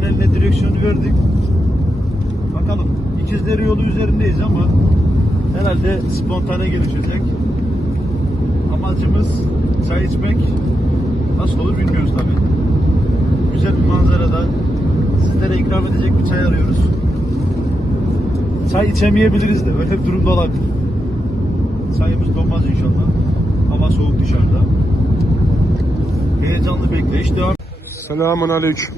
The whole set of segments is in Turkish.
Şoförün eline direksiyonu verdik. Bakalım. İkizleri yolu üzerindeyiz ama herhalde spontane gelişecek. Amacımız çay içmek. Nasıl olur bilmiyoruz tabi. Güzel bir manzarada sizlere ikram edecek bir çay arıyoruz. Çay içemeyebiliriz de öyle bir durumda olabilir. Çayımız donmaz inşallah. Hava soğuk dışarıda. Heyecanlı bekleyiş devam. Selamun aleyküm.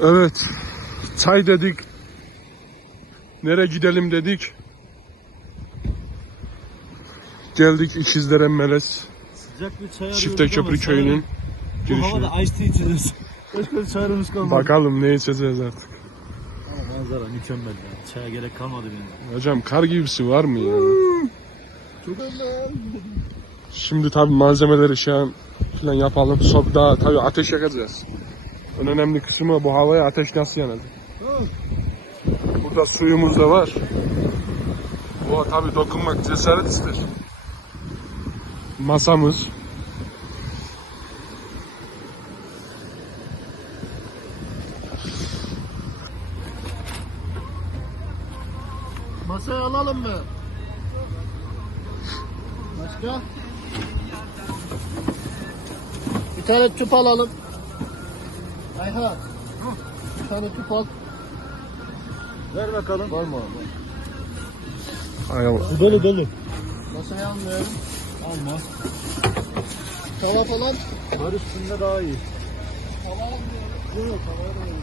Evet. Çay dedik. Nereye gidelim dedik. Geldik İkizlere Melez. Sıcak bir çay Çifte Köprü köyünün Bu girişine. havada ice tea içeceğiz. Başka bir çayımız kalmadı. Bakalım ne içeceğiz artık. Ama manzara mükemmel ya. Çaya gerek kalmadı benim. Hocam kar gibisi var mı ya? Çok önemli. Şimdi tabi malzemeleri an falan yapalım. Sonra daha tabi ateş yakacağız. En önemli kısmı bu havaya ateş nasıl yanacak? Burada suyumuz da var. Bu tabi dokunmak cesaret ister. Masamız. Masaya alalım mı? Başka? Bir tane tüp alalım. Ayhan. Bir tane tüp al. Ver bakalım. Var mı abi? Ay Allah. Dolu dolu. Masaya almayalım. Alma. Tava falan. Var üstünde daha iyi. Tava almayalım. Yok tavaya da.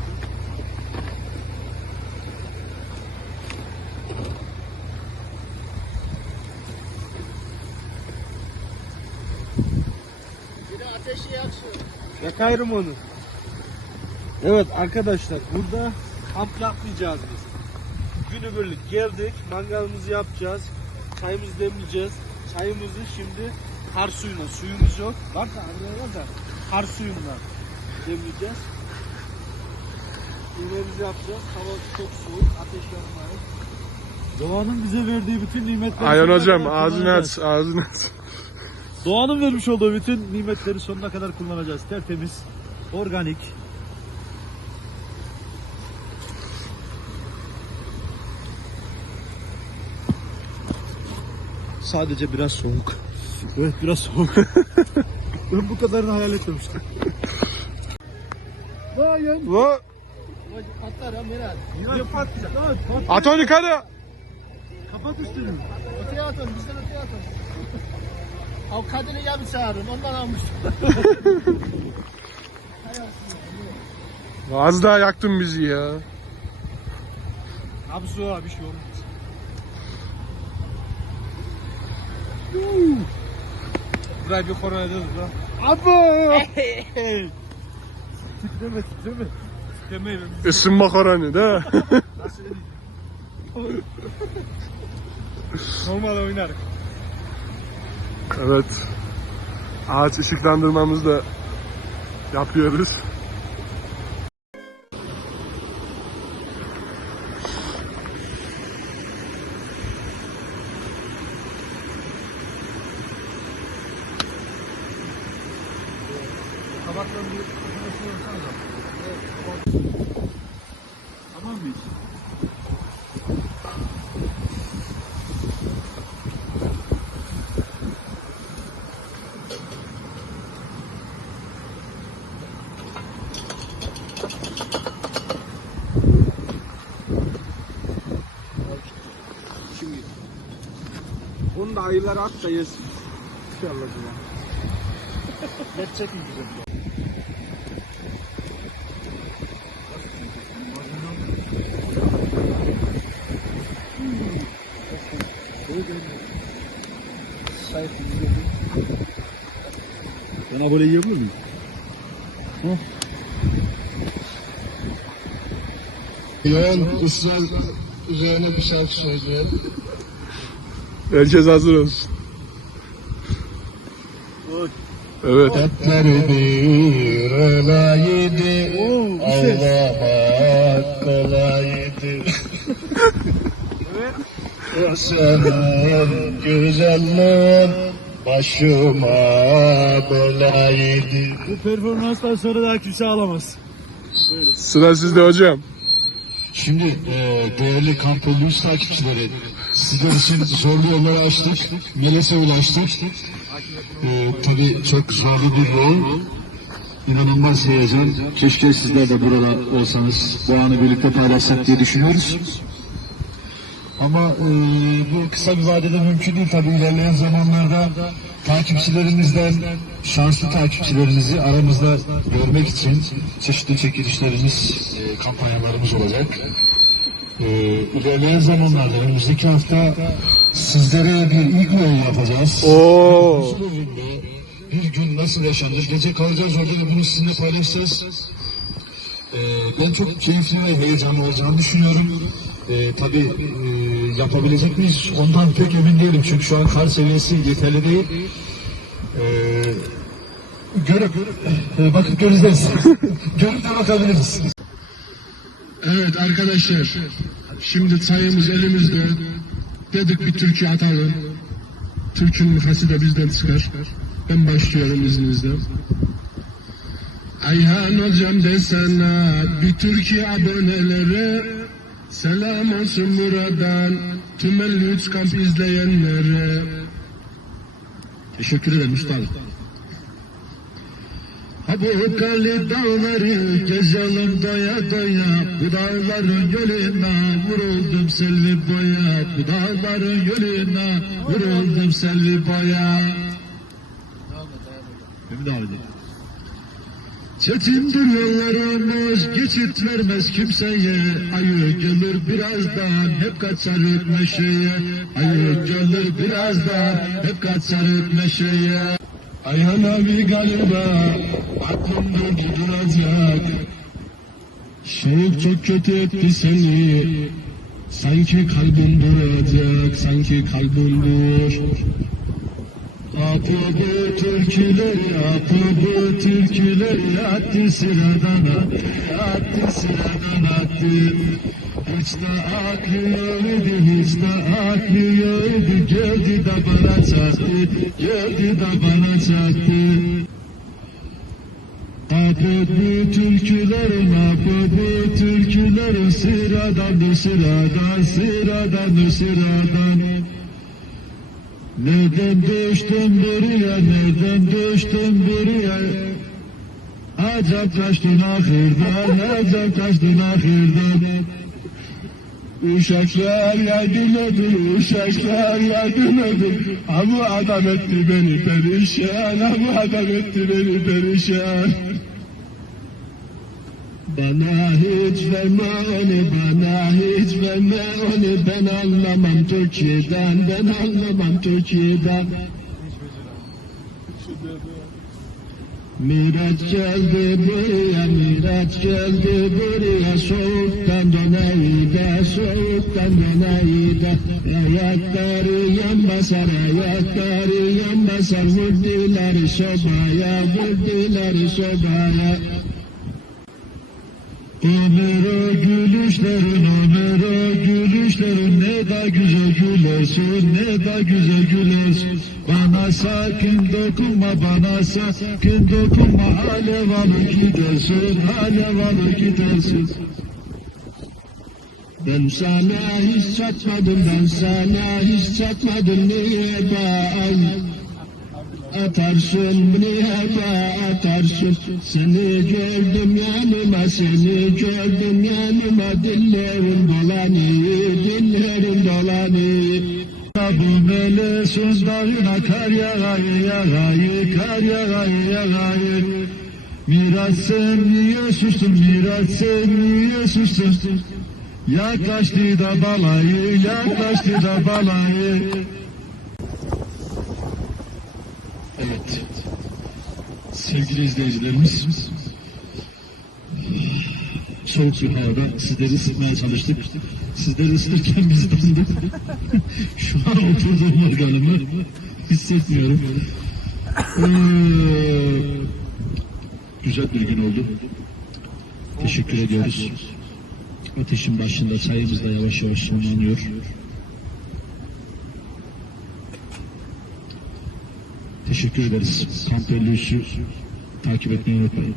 Biri ateşi yaksın. Yakarım onu. Evet arkadaşlar burada kamp yapmayacağız biz. Günübirlik geldik, mangalımızı yapacağız, çayımızı demleyeceğiz. Çayımızı şimdi kar suyuna, suyumuz yok. Var da var da kar suyundan demleyeceğiz. Yemeğimizi yapacağız. Hava çok soğuk, ateş yanmayız. Doğanın bize verdiği bütün nimetleri... Ayhan hocam ağzını aç, ağzını aç. Doğanın vermiş olduğu bütün nimetleri sonuna kadar kullanacağız. Tertemiz, organik. Sadece biraz soğuk. Evet biraz soğuk. ben bu kadarını hayal etmemiştim. Vay Bu Patlar ha Meral. Niye patlayacak? Lan pat. at onu yukarı. Kapat üstünü. Öteye atın, bizden öteye atın. Av kadını yarı çağırın, ondan almıştım. Az daha yaktın bizi ya. Abi su abi bir şey. Burayı bir korona ederiz lan. Abi! titreme titreme. Titremeyin. Isınma oranı değil mi? Nasıl edeyim? Normal oynarız. evet. Ağaç ışıklandırmamızı da yapıyoruz. Bunu da ayılara at da yesin. İnşallah ya. Geçecek mi güzel? Ben böyle yiyebilir miyim? Yoğun ısrar üzerine bir şarkı söylüyor. Herkes hazır olsun. Evet. Dertleri bir olaydı, ağlamak kolaydı. Senin güzelliğin başıma belaydı. Bu performanstan sonra daha kimse alamaz. Sıra sizde hocam. Şimdi e, değerli Kamp 53 takipçileri, sizler için zorlu yolları açtık, Meles'e ulaştık. E, tabii çok zorlu bir yol, inanılmaz heyecan. Keşke sizler de burada olsanız, bu anı birlikte paylaşsak diye düşünüyoruz. Ama e, bu kısa bir vadede mümkün değil tabii ilerleyen zamanlarda takipçilerimizden şanslı takipçilerimizi aramızda görmek için çeşitli çekilişlerimiz, e, kampanyalarımız olacak. E, ilerleyen zamanlarda önümüzdeki hafta sizlere bir ilk oyun yapacağız. Oo. Bir gün nasıl yaşanır, gece kalacağız orada da bunu sizinle paylaşacağız. Ee, ben çok keyifli ve heyecanlı olacağını düşünüyorum. Ee, tabii e, yapabilecek miyiz? Ondan pek emin değilim çünkü şu an kar seviyesi yeterli değil. Ee, görüp, e, bakıp göreceğiz. görüp de bakabiliriz. Evet arkadaşlar. Şimdi çayımız elimizde. Dedik bir türkü atalım. Türkünün nefesi de bizden çıkar. Ben başlıyorum izninizle. Ayhan hocam desene bir Türkiye abonelere Selam olsun buradan tüm 53 kamp izleyenlere Teşekkür ederim üstadım. Ha bu kale dağları gezelim doya doya Bu dağların yoluna vuruldum selvi boya Bu dağların yoluna vuruldum selvi boya daha öyle. Çetindir yollarımız, geçit vermez kimseye. Ayı gelir birazdan, hep kaçar meşeye. Ayı gelir birazdan, hep kaçar meşeye. Ayhan abi galiba aklım durdu duracak. Soğuk çok kötü etti seni. Sanki kalbim duracak, sanki kalbim dur. Türküleri, apı bu türküleri attı sıradan attı sıradan attı. Hiç de aklıyordu, hiç de aklıyordu, geldi de bana çaktı, geldi de bana çaktı. Apı bu türkülerin, apı bu türkülerin sıradan sıradan, sıradan sıradan. Nereden düştün buraya, nereden düştün buraya? Acap kaçtın ahırdan, acap kaçtın ahırdan. Uşaklar yardım edin, uşaklar yardım edin. Ha bu adam etti beni perişan, ha bu adam etti beni perişan. Bana hiç verme onu, bana hiç verme onu Ben anlamam Türkiye'den, ben anlamam Türkiye'den Miraç geldi buraya, Miraç geldi buraya. Soğuktan donaydı, soğuktan donaydı Ayakları yan ayakları yan basar. Vurdular sobaya, vurdular sobaya. Ömer o gülüşlerin, Ömer o gülüşlerin. Ne da güzel gülersin, ne da güzel gülersin. Bana sakın dokunma, bana sakın dokunma, alev alır gidersin, alev alır gidersin. Ben sana hiç çatmadım, ben sana hiç çatmadım, niye bağlı? atarsın beni heba atarsın Seni gördüm yanıma seni gördüm yanıma dillerim dolanıyor Bu melesun dağına kar yağayı yağayı kar yağayı yağayı niye sustun Miraç sen niye sustun Yaklaştı da balayı yaklaştı da balayı Evet. Sevgili izleyicilerimiz, soğuk bir havada sizleri ısıtmaya çalıştık. Sizleri ısıtırken biz döndük. Şu an oturduğum organımı hissetmiyorum. Ee, güzel bir gün oldu. Teşekkür ediyoruz. Ateşin başında çayımız da yavaş yavaş sonlanıyor. Teşekkür ederiz. Kamp 53'ü takip etmeyi unutmayın.